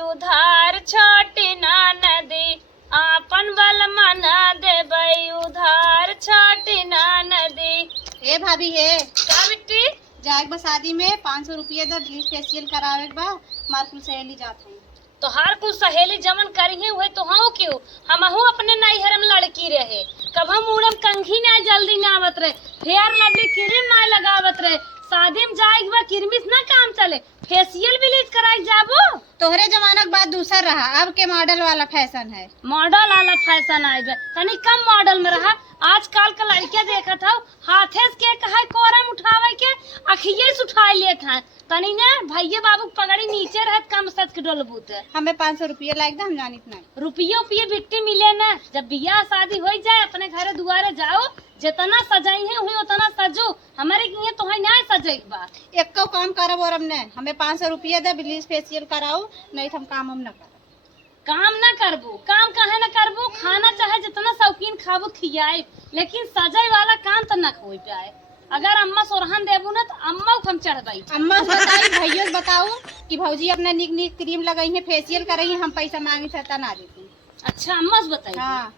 उधार छोटी नदी, आपन बल मना देबई उधार छोटी नदी। ए भाभी है का बिट्टी जाए बा शादी में 500 रुपया दा ब्लीच फेशियल करावे के बा मार्कुल सहेली जात है। तो हर कुछ सहेली जमन करी हुए तो हाँ क्यों हमहू अपने नैहर में लड़की रहे कब हम उड़म कंघी ना जल्दी ना आवत रहे फेयर लवली क्रीम ना लगावत रहे शादी में जाए बा किरमिस ना काम चले फेशियल ब्लीच कराई जाबो। तोहरे जमाना के बाद दूसर रहा अब के मॉडल वाला फैशन है। मॉडल वाला फैशन आए बे तनी कम मॉडल में रहा। आजकल का लड़के देखत हूँ हाथे के कहा कोरम उठावे के अखिये से उठा लेत हैं तनी ने भैया बाबू पगड़ी नीचे रहत कम सच के डोलबूत हमें 500 रुपया लाग दा हम जानित नहीं। रुपये उपिये बिट्टी मिले ना जब बियाह शादी हो जाए अपने घरे दुआरे जाओ जितना सजाई है हुई उतना सजो हमारे किए तो है ना सजाई बा एक काम करब और हमने हमें 500 रुपया दा ब्लीच फेशियल कराओ नहीं तो हम काम हम न करब। काम ना करबो काम काहे ना करबो खाना चाहे जितना शौकीन खाबो खियाए लेकिन सजाई वाला काम तो ना हो पाए। अगर अम्मा सोरहन देबू ना तो अम्मा को हम चढ़ाई अम्मा से बताई भैया से बताऊ कि भौजी अपना निक निक क्रीम लगाई है फेशियल कराई है हम पैसा मांगी सकता ना देती। अच्छा अम्मा से बताई हाँ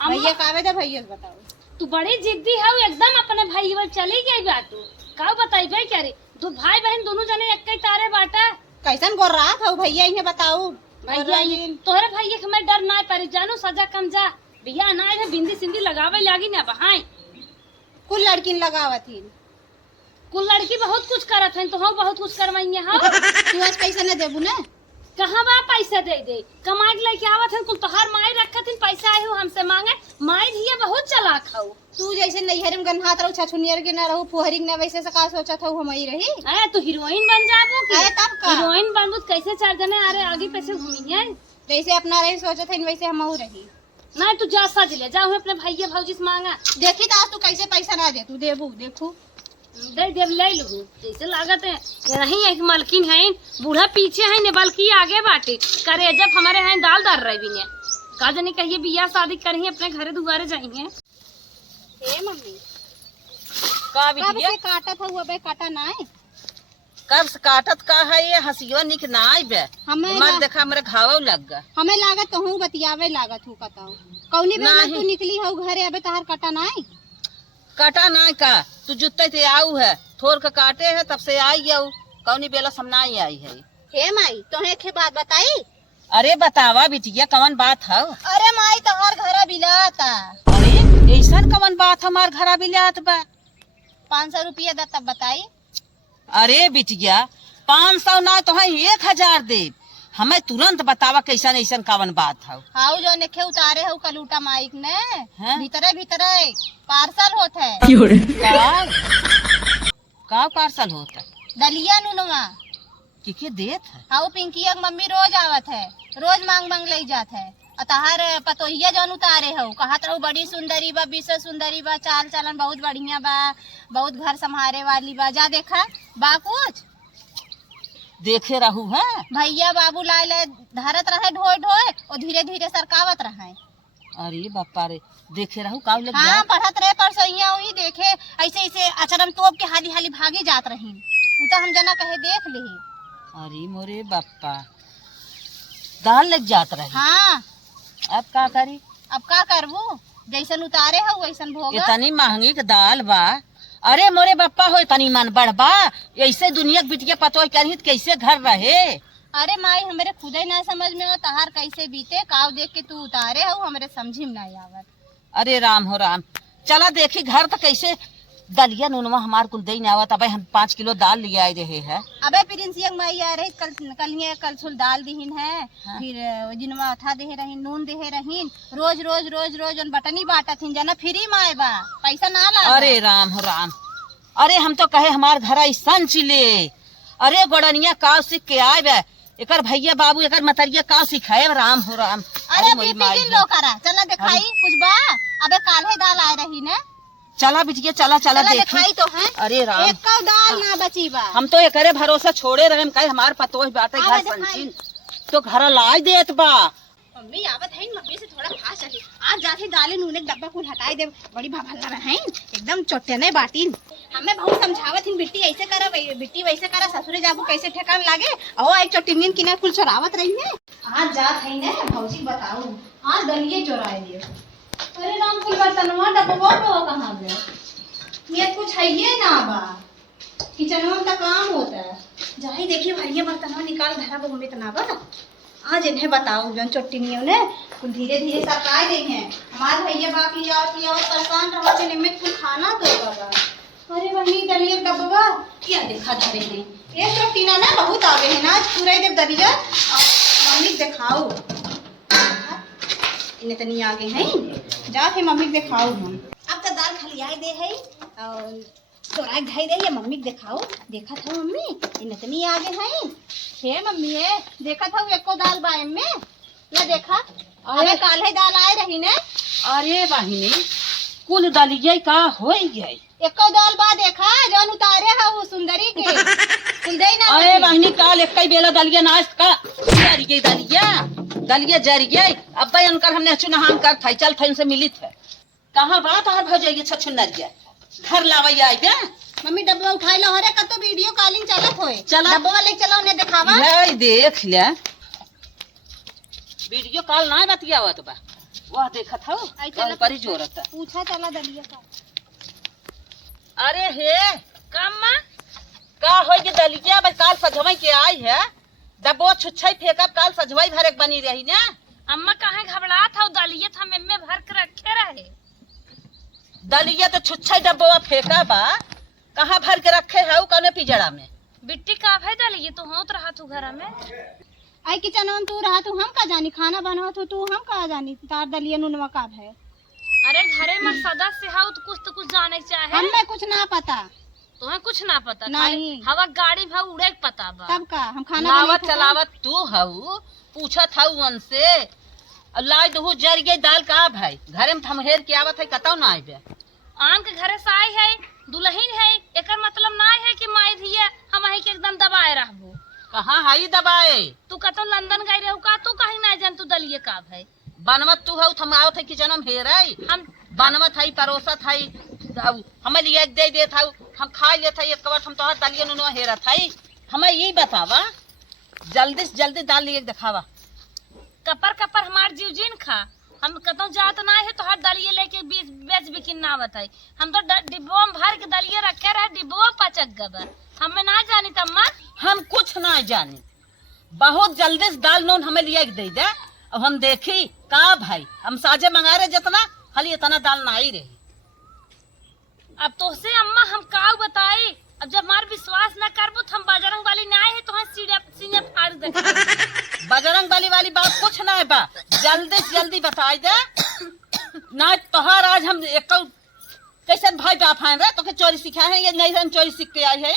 भैया कावे दा भैया से बताऊ। तू बड़ी जिद्दी है एकदम अपने भाई वर चली गई बाटू का बताई भाई क्या रे दो भाई बहन दोनों जने एक ही तारे बाटा कैसन गोर रहा था भैया इन्हें बताऊ। भैया तोहरे भैया के मैं डर ना पारी जानू सजा कम जा भैया ना है बिंदी सिंदी लगावे लागी ना बहाई कुल लड़की लगावत ही कुल लड़की बहुत कुछ करत है तो हम बहुत कुछ करवाई हां तू आज पैसा न देबू ना कहाँ बा पैसा दे दे कमाई लेके आवत है कुल तोहार माई रखत है पैसा आए हो हमसे मांगे माई धिया बहुत चलाक हौ। तू जैसे नैहर में गन्हात रहू छछुनियर के ना रहू फुहरी ना वैसे से का सोचत हूँ हम ही रही। अरे तू हीरोइन बन जाबो की तब का हीरोइन बनबू कैसे चार जने अरे आगे पीछे घूमी है जैसे अपना रही सोचत है वैसे हम रही ना तू जा सज ले जाओ अपने भैया भौजी से मांगा देखी तो आज तू कैसे पैसा ना दे तू देबू देखू दे दे ले लू जैसे लागत है नहीं एक मलकिन है बूढ़ा पीछे है ने बल्कि आगे बाटे करे जब हमारे हैं दाल दार रही भी ने का जाने कहिए बियाह शादी करी अपने घरे दुआरे जाएंगे। ए मम्मी का कब बिटिया से काटत हुआ बे काटा ना है कब से काटत का है ये हसियो निक ना आई बे हमें मर देखा हमरे घाव लग गा हमें लागत तो हूँ बतियावे लागत हूँ कताऊ कौनी बेला नहीं। तू निकली हो घरे अबे तहार काटा ना है काटा ना का तू जुत्ते थे आऊ है थोर का काटे है तब से आई आऊ कौनी बेला समनाई आई है। हे माई तोहे के बात बताई। अरे बतावा बिटिया कवन बात है। अरे माई तहार घरा बिलाता अरे ऐसा कवन बात हमार घरा बिलात बा 500 रुपया दा तब बताई। अरे बिटिया 500 ना तो है 1000 दे हमें तुरंत बतावा कैसन ऐसा कवन बात है। हाउ जो नेखे उतारे हो कलूटा माइक ने हैं? भीतरे भीतरे पार्सल होत है का पार्सल होता दलिया नुनवा के देत है। हाउ पिंकिया की मम्मी रोज आवत है रोज मांग मांग ले जात है अतहार पतोहिया जौन उतारे हो कहत रहू बड़ी सुंदरी बा विश्व सुंदरी बा चाल चलन बहुत बढ़िया बा बहुत घर संभारे वाली बा जा देखा बा कुछ देखे रहू है भैया बाबू लाल धरत रहे ढोए ढोए और धीरे धीरे सरकावत रहे। अरे बापा रे देखे रहू का लग हाँ पढ़त रहे परसोइया हुई देखे ऐसे ऐसे अचरम तोप के हाली हाली भागी जात रही उता हम जना कहे देख ली। अरे मोरे बापा दाल लग जात रही। हाँ अब का करी अब का करबू जैसन उतारे हो वैसन भोग इतनी महंगी के दाल बा। अरे मोरे बापा हो इतनी मन बढ़ बा ऐसे दुनिया के बिटिया पतो करही कैसे घर रहे। अरे माई हमारे खुद ही ना समझ में हो तहार कैसे बीते काव देख के तू उतारे हो हमारे समझी में नहीं आवत। अरे राम हो राम चला देखी घर तो कैसे दलिया नुनवा हमार कुल दे आवत। अब हम 5 किलो दाल ले आए रहे है। अबे प्रिंसिया माई आ रही कल सुल दाल दीहिन है। हाँ। फिर जिनवा अथा दे रही नून दे रही रोज रोज रोज रोज बटनी बांटत हिन जना फ्री माए बा पैसा ना ला। अरे राम हो राम अरे हम तो कहे हमार घर ऐसा चिले। अरे गोड़निया का सीख के आए बे एकर भैया बाबू एकर मतरिया का सिखाए राम हो राम। अरे बीपी लो करा चला दिखाई कुछ बा अबे काल्हे दाल आ रही ने चला बिटिया चला चला दिखाई तो है। अरे राम एक कौ दाल ना बची बा हम तो एकरे भरोसा छोड़े रहे कहे हमार पतोह बाटे घर संचिन तो घर लाई देत बा मम्मी आवत है, मम्मी से थोड़ा खास चली आज जाके दाले नूने के डब्बा कुल हटाई दे, बड़ी भाभल्ला रहे एकदम चोटने बाटीन। हमें बहुत समझावत हिन बिट्टी ऐसे करा बिट्टी वैसे करा, ससुरे जाबू कैसे ठेकान लागे। ओ एक चोटिंगिन की ना कुल चोरावत रही है। आज जात है ने भौजी बताऊ आज दलिए चोराए दिए। अरे राम कुल बर्तनवा डब्बा कहाँ गए, ये कुछ है ये ना बा किचनवा में काम होता है। जाही देखिए भैया बर्तनवा निकाल धरा बम्बे तना बा। आज इन्हें बताओ जन चोटिनियों ने कुल धीरे धीरे सरकाए दे हैं। हमारे भैया बाप लिया परेशान रहो से निमित कुल खाना तो बाबा। अरे वही दलिया डब्बा क्या देखा धरे हैं ये चोटिना ना बहुत आगे है ना पूरा देव दलिया मम्मी दिखाओ इन्हें तनी आगे हैं जाके मम्मी दिखाओ। हम अब तो दाल खलियाए दे है और तोरा घाई दे मम्मी दिखाओ। देखा था मम्मी इन्हें तनी आगे हैं हे मम्मी है देखा था एको दाल बाएं में ना देखा। अरे काले दाल आए रही ने। अरे बहिनी कुल दलिया का हो गई एको दाल बा देखा जौन उतारे है वो सुंदरी के कुल दे ना। अरे बहिनी काल एक बेला दलिया नाश का जर गई दलिया जर गई। अब उनकर हमने चुनाहान कर था चल था इनसे मिली थे कहाँ बात हर भौ जाइए छछुनरिया घर लावई आई बे। मम्मी डब्बा उठाई लो हरे कतो वीडियो कॉलिंग चलत होए चला डब्बा वाले चलो उन्हें दिखावा ले देख ले वीडियो कॉल ना बतियावत बा वह देखत हो कल पर ही जोरत पूछा चला दलिया का। अरे हे कम्मा का होई के दलिया बस काल सजवई के आई है डब्बो छुच्छई फेंकब काल सजवई भर एक बनी रही ना। अम्मा काहे घबरात हो दलिया था में भर के रखे रहे। दलिया तो छुच्छई डब्बो फेंका बा कहाँ भर के रखे है कौने पिजड़ा में। बिट्टी का भाई दलिया तो होत रहा तू घर में आई किचन में तू रहा तू हम का जानी खाना बनाओ तू हम का जानी तार दलिया नुनवा का है। अरे घरे में सदस्य हाउ तो कुछ जाने चाहे हमें कुछ ना पता तुम्हें कुछ ना पता नहीं हवा गाड़ी भाव उड़े के पता बा तब का हम खाना लावत चलावत तू हऊ पूछत हऊ उनसे लाई दहु जर गई दाल का भाई घरे में थमहेर के आवत है कतौ ना आइबे। आम के घरे से आई है दुल्हन है एकर मतलब ना है कि माई धिया हम ही के एकदम दबाए रहबो। कहाँ हाई दबाए तू कतो लंदन गई रहू का तू कहीं ना जान तू दलिए का भाई बनवत तू हऊ थम आवत है किचन में हेरई हम बनवत है परोसत है हमें लिए दे देत हऊ हम खा लेत है एक कवट हम तोहर दलिया नुनवा हेरत है। हमें यही बतावा जल्दी से जल्दी दाल लिए दिखावा। कपर कपर हमार जीव जीन खा हम कतो जात ना है तो हर दलिए लेके बेच बिकिन ना बताई हम तो डिब्बो में भर के दलिए रखे रहे डिब्बो पचक गबर हमें ना जानी तम्मा। हम कुछ ना जानी बहुत जल्दी से दाल नून हमें लिए दे दे। अब हम देखी का भाई हम साजे मंगा रहे जितना खाली इतना दाल ना ही रही। अब तो से अम्मा हम का बताई अब जब हमार विश्वास न करबो तो हम बजरंग वाली ना है तो हम सीने फाड़ दे। बजरंग वाली बात कुछ ना है बा जल्दी से जल्दी बताई दे ना तोहर आज हम एक कैसे भाई बाप हैं रे तो के चोरी सिखाए हैं ये नहीं हम चोरी सीख के आई है।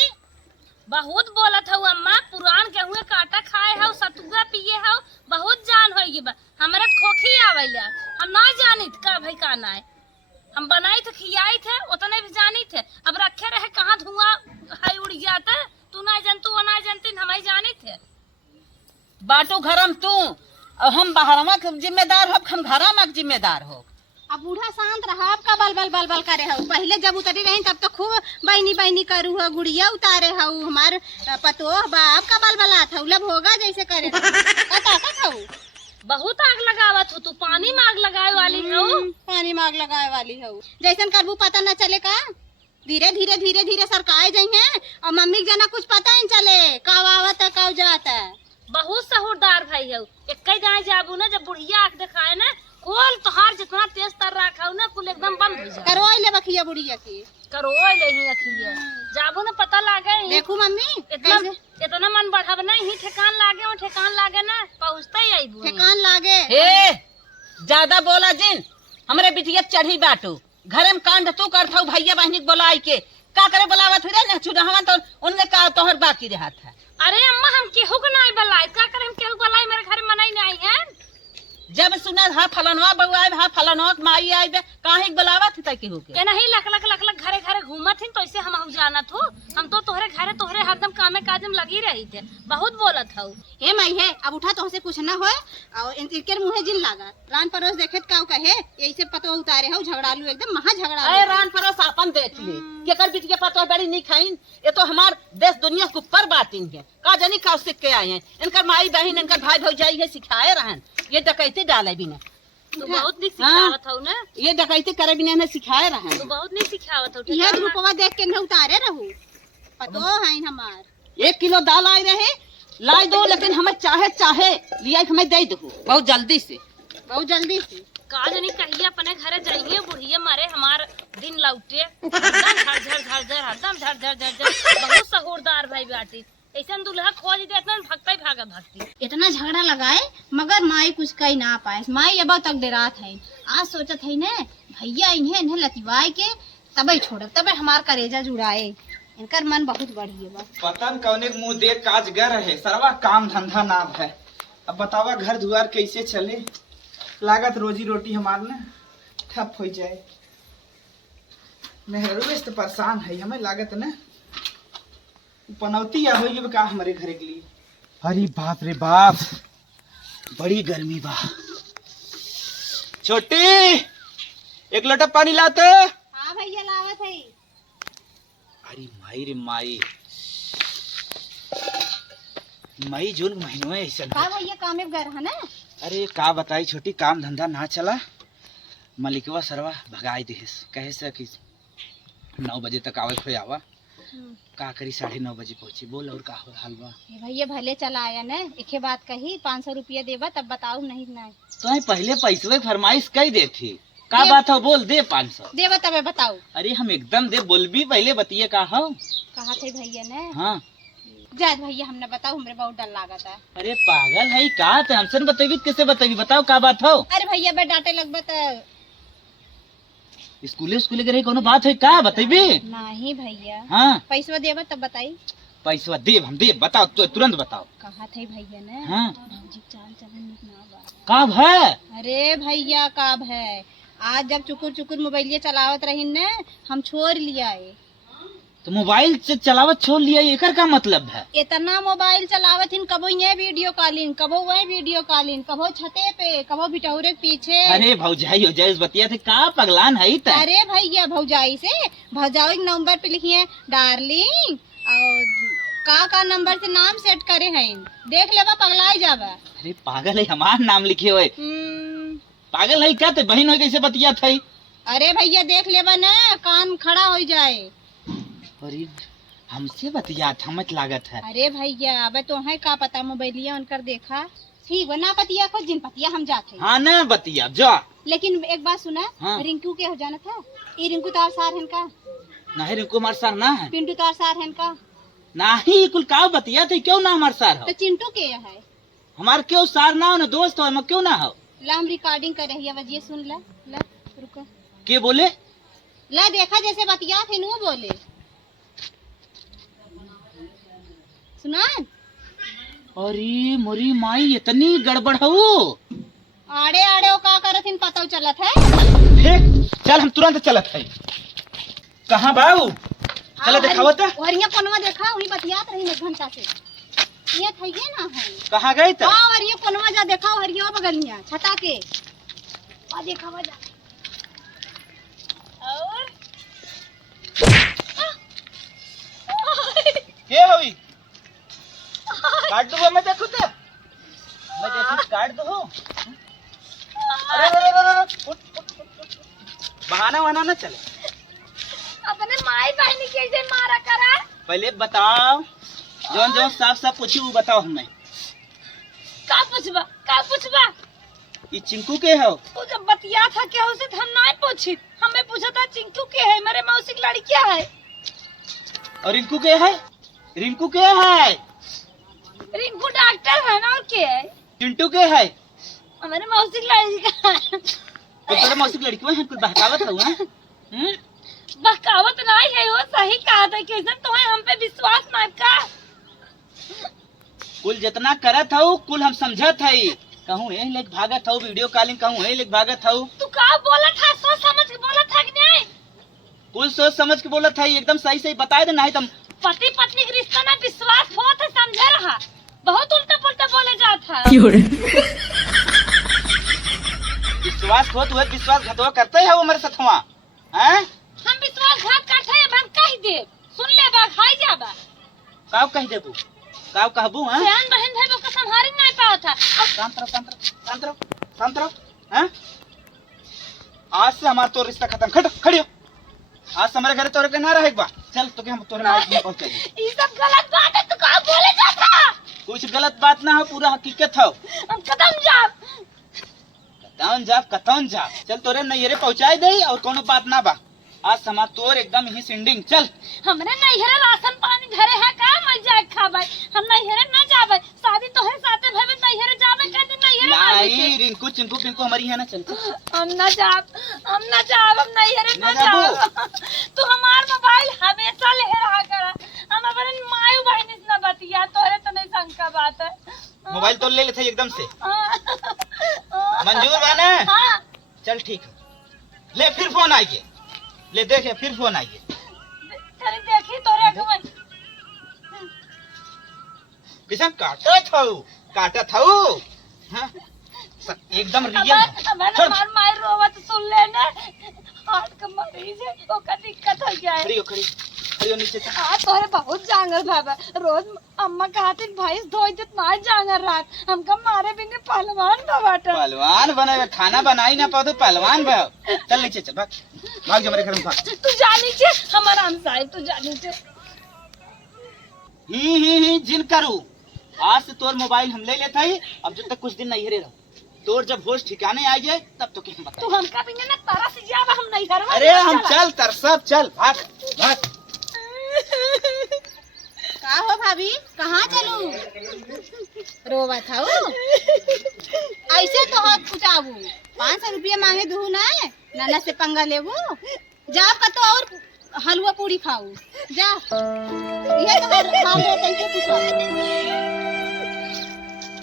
बहुत बोलत हूँ अम्मा पुरान के हुए काटा खाए हो सतुआ पिए हो बहुत जान होगी बा हमारे खोखी आवेला हम ना जानी का भाई का ना है हम बनाई थे खियाई थे उतने भी जानी थे अब रखे रहे कहाँ धुआं हाई उड़ जाता तू ना जानतू वो ना जानती हम ही जानी थे बाटू घरम तू और हम बाहरवा के जिम्मेदार हो हम घरवा के जिम्मेदार हो। अब बूढ़ा शांत रहा आपका बल बल करे हो पहले जब उतरी रही तब तो खूब बहनी करू हो गुड़िया उतारे हो हमार पतो बाप का बल बलात हो लब होगा जैसे करे ताकत हो बहुत आग लगावत हो तू पानी में आग लगाए वाली हो पानी में आग लगाए वाली हो जैसन करबू पता न चले का धीरे धीरे सरकाए जाइए और मम्मी जना कुछ पता नहीं चले कब आवत है कब जाता है। बहुत सहूरदार भाई हो एक गाय जाबू ना जब बुढ़िया आँख दिखाए ना कुल तोहार जितना तेज तर रखा ना कुल एकदम बंद हो जाए करवाई ले बखिया बुढ़िया की करो ले ही अखिया जाबू ना पता लागे देखू मम्मी इतना मन बढ़ाव नहीं ठेकान लागे वो ठेकान लागे ना पहुँचते ही आई ठेकान लागे। हे ज्यादा बोला जिन हमरे बिटिया चढ़ी बाटू घरे में कांड तू करता भैया बहनी बोलाई के का करे बोलावत हुई ना चुनाव तो उनने का तोहर बाकी रहा था। अरे अम्मा हम केहू को नहीं बुलाई का करे हम केहू बुलाई मेरे घर मनाई नहीं है जब सुना हा फलानवा बहू आए हा फलानवा के माई आए बे काहे बुलावा थी तके हो के के नहीं लक लक लक लक घरे घरे घूमत हिन तो ऐसे हम जानत हो। हम तो तोहरे घरे तोहरे हरदम कामे काजम लगी रही थे, बहुत बोलत हूँ। हे माई है अब उठा तो से कुछ ना हो और इनके मुंहे जिन लागा रान परोस देखे का कहे ऐसे पतो उतारे हो झगड़ालू एकदम महा झगड़ा। अरे रान परोस अपन देख ले केकर बिटिया पतो बड़ी नहीं खाइन। ये तो हमार देश दुनिया के ऊपर बातिन है का जानी का सीख के आए हैं। इनकर माई बहन इनकर भाई भौजाई है सिखाए रहन ये डकैती डाले बिना। तू बहुत नहीं सिखावत हूँ ना, ये डकैती करे बिना ने सिखाए रहन। तू बहुत नहीं सिखावत हूँ। यह ग्रुपवा देख के न उतारे रहू पतो है हमार 1 किलो दाल आए रहे लाई दो लेकिन हमें चाहे लिया हमें दे दो बहुत जल्दी से का जानी कहिए अपने घरे जाइए बुढ़िया मारे हमार दिन लौटे हरदम झर बहुत सहूरदार भाई बेटी ऐसा दूल्हा खोज दे इतना भक्ति इतना झगड़ा लगाए मगर माई कुछ कही ना पाए। माई अब तक डरात है। आज सोचत है ने भैया इन्हें लतिवाए के तबे छोड़ब तबे हमार करेजा जुड़ाए। इनकर मन बहुत बढ़िया बा। पतन कौने मुंह देख काज गर है सरवा काम धंधा ना है। अब बतावा घर दुआर कैसे चले। लागत रोजी रोटी हमार ना ठप हो जाए। मेहरुए से परेशान है हमें लागत ना पनौती या होगी का हमारे घरे के लिए। अरे बाप रे बाप बड़ी गर्मी बा। छोटी एक लोटा पानी लाते। हाँ भैया लावत है। अरे माई रे माई मई जून महीनों में ऐसा का भैया कामे घर है ना। अरे का बताई छोटी काम धंधा ना चला। मलिकवा सरवा भगाई देस कहे से कि 9 बजे तक आवत हो आवा का करी 9:30 बजे पहुंची। बोल और का हो हाल बा। भैया भले चला आया ना एक बात कही 500 रुपया देबा तब बताऊ नहीं ना तो पहले पैसे फरमाइश कई दे थी का बात हो बोल दे 500 देबा तबे बताऊ। अरे हम एकदम दे बोल भी पहले बतिए का हो कहा थे भैया ने। हाँ जात भैया हमने बताऊ हमरे बहुत डर लागत है। अरे पागल है का हमसे बतेबी कैसे बतेबी बताओ का बात हो। अरे भैया बे डांटे लगबा त स्कूले गए कोनो बात है का बतेबी। नहीं भैया हाँ पैसा देबा तब बताई। पैसा देव हम देव बताओ तो तुरंत बताओ। कहा थे भैया ने हाँ भौजी चाल चलन निक ना बा। काब है। अरे भैया काब है आज जब चुकुर मोबाइलिया चलावत रही ने हम छोड़ लिया है। तो मोबाइल से चलावत छोड़ लिया एकर का मतलब है। इतना मोबाइल चलावत हिन कबो ये वीडियो कॉलिंग कबो वही वीडियो कॉलिंग कबो छते पे कबो बिटौरे के पीछे। अरे भौजाई हो जाए बतिया थे का पगलान है त। अरे भैया भौजाई से भौजाई नंबर पे लिखिए डार्लिंग और का नंबर से नाम सेट करे हैं देख लेबा पगलाई जाबा। अरे पागल है हमार नाम लिखे हुए पागल है क्या ते बहन हो कैसे बतिया थई। अरे भैया देख लेबा ना कान खड़ा हो जाए। अरे हमसे बतिया थमत लागत है। अरे भैया अब तो है का पता मोबाइलिया उनकर देखा ठीक बना पतिया को जिन पतिया हम जाते। हाँ न बतिया जा लेकिन एक बात सुना। हाँ। रिंकू के हो जाना था ये रिंकू तार सार है का नहीं रिंकू हमार सर ना है पिंटू तार सार है का नहीं कुल का बतिया थे क्यों ना हमार सर हो। तो चिंटू के है हमार क्यों सार ना हो ना दोस्त हो हम क्यों ना हो। ला हम रिकॉर्डिंग कर रही है वजिए सुन ला रुको के बोले ला देखा जैसे बतिया थे नु बोले सुना। अरे मोरी माई इतनी गड़बड़ हो। आड़े आड़े वो का करत हिन पता चलत है। चल हम तुरंत चलत है। कहाँ बाबू चल दिखावत है। हरिया कोनवा देखा उन्हीं बतियात रही 1 घंटा से ये थइए ना है। कहाँ गए थे। हां हरिया कोनवा जा देखा हरिया बगलिया छटा के आ देखा जा और के होई काट दो मैं देखो तो मैं देखो काट दो। अरे बहाना वहाना ना चले अपने माई बहन कैसे मारा करा। पहले बताओ जौन जौन साफ पूछी वो बताओ हमें का पूछबा ये चिंकू के हो। तू जब बतिया था क्या उसे हम नहीं पूछी हमें पूछा था चिंकू के है मेरे मौसी की लड़कियां है। और रिंकू के है रिंकू के है रिंकू डॉक्टर है ना और के है चिंटू के है हमारे मौसी की लड़की है। तो तेरे मौसी की लड़की है कुछ बहकावत है। बहकावत नहीं है वो सही कहा था कैसे तुम्हें हम पे विश्वास नहीं का। कुल जितना करत हो कुल हम समझत है कहूँ यही लेके भागत हूँ, वीडियो कॉलिंग कहूँ यही लेके भागत हूँ। तू का बोला था, सोच समझ के बोला था कि नहीं? कुल सोच समझ के बोला था, एकदम सही सही बताए दे, नहीं तुम पति पत्नी के रिश्ता में विश्वास हो तो समझे रहा, बहुत उल्टा पुल्टा बोले जाता। विश्वास हो तो विश्वास घटवा करते है वो हमारे साथ वहाँ, हैं? हम विश्वासघात करते हैं, हम कह दे, सुन ले बा, खाई जाबा। काव कह देबू, काव कहबू, हैं? बहन बहन भाई वो कसम हारी नहीं पाया था। शांत रहो, शांत रहो, शांत रहो, शांत रहो, हैं? आज से हमारा तो रिश्ता खत्म, खड़ी हो। आज से हमारे घर तोरे के ना रहेगा, चल तो के हम तोरे ना पहुंचाएंगे। ये सब गलत बात है, तू का बोले जाता? कुछ गलत बात ना हो, पूरा हकीकत हो। हम कदम जा। कतौन जा, चल तोरे नैहरे पहुंचाए दे और कोनो बात ना बा। आज से हमार तोर एकदम ही सिंडिंग, चल। हमरे नैहरे राशन पानी घरे है का, मैं जाए खाबे, हम नैहरे ना जाबे, शादी तोहरे साथे भइबे, नैहरे जाबे कह दिन नैहरे नहीं, रिंकू चिंकू पिंकू हमारी है ना, चल। हम ना जाब, हम नैहरे ना जाब। तू हमार मोबाइल हमेशा ले रहा करा, हम अपने मायू बहन से ना बतिया, तोहरे तो नहीं शंका बात है। मोबाइल तो ले लेते एकदम से, मंजूर बा ना? हाँ। चल ठीक है, ले फिर फोन आइए, ले देखे फिर फोन आइए। तेरी देखी तोरे को मैं किसान काटा था हाँ? एकदम रियल हमार माई रोवत सुन लेने, हार्ट का मरीज है, ओका दिक्कत हो जाए। खड़ी हो नीचे से। हाँ तोरे बहुत जांगर बाबा, रोज अम्मा कहती भैंस धोई देत ना जांगर रात, हमका मारे बिना पहलवान बाबाटा। पहलवान बने, खाना बनाई ना पाओ तो पहलवान बा। चल नीचे चल, भाग भाग जा मेरे घर में, भाग। तू जा नीचे, हमारा हम साहिब, तू जा नीचे। ही जिन करू, आज से तोर मोबाइल हम ले लेते ही, अब जब तक कुछ दिन नहीं रहो, तोर जब होश ठिकाने आ जाए तब तो क्या बता। तू हमका बिना ना तारा से जाबा, हम नहीं घर में। अरे हम चल तर सब चल, भाग भाग। का हो भाभी, कहाँ चलू? रोवा था ऐसे तो हाथ फुटाबू, 500 रुपया मांगे दू ना, नाना से पंगा लेबू, जा कतो और हलवा पूरी खाऊ, जा। ये तो हाल है, तैसे पूछो।